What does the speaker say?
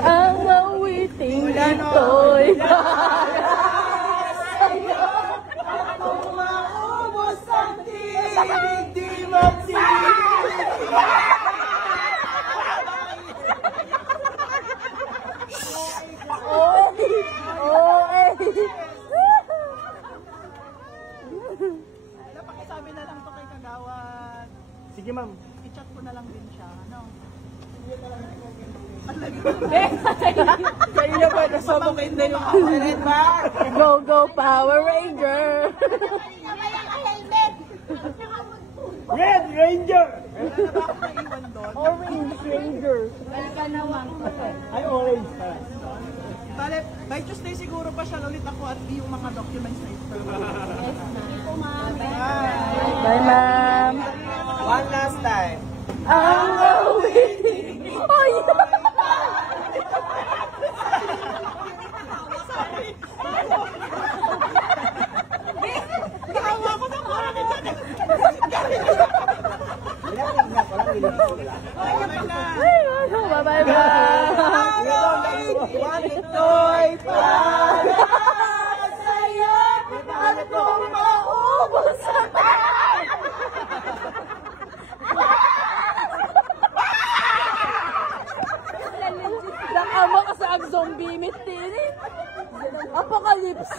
Ang awiting ito'y Kung maubos ang tinig, di magtinig. Pakisabi na lang to kay Kagawad. Sige ma'am. I-chat ko na lang din siya. Ano? Kanina pa nasobokin din yung red bar. Go, go, Power Ranger! Red Ranger! Wala na ba ako naiwan doon? Orange Ranger! Ay, orange. Bale, by Tuesday siguro pa siya ulit ako at yung mga documents na ito. Bye, ma'am! One last time. Ang awiting ito'y Nakawa ko na parang ito. Bye, bye! Ito'y para Sa'yo! At kung maubos ang nakama ka sa zombie mitini. Apocalypse.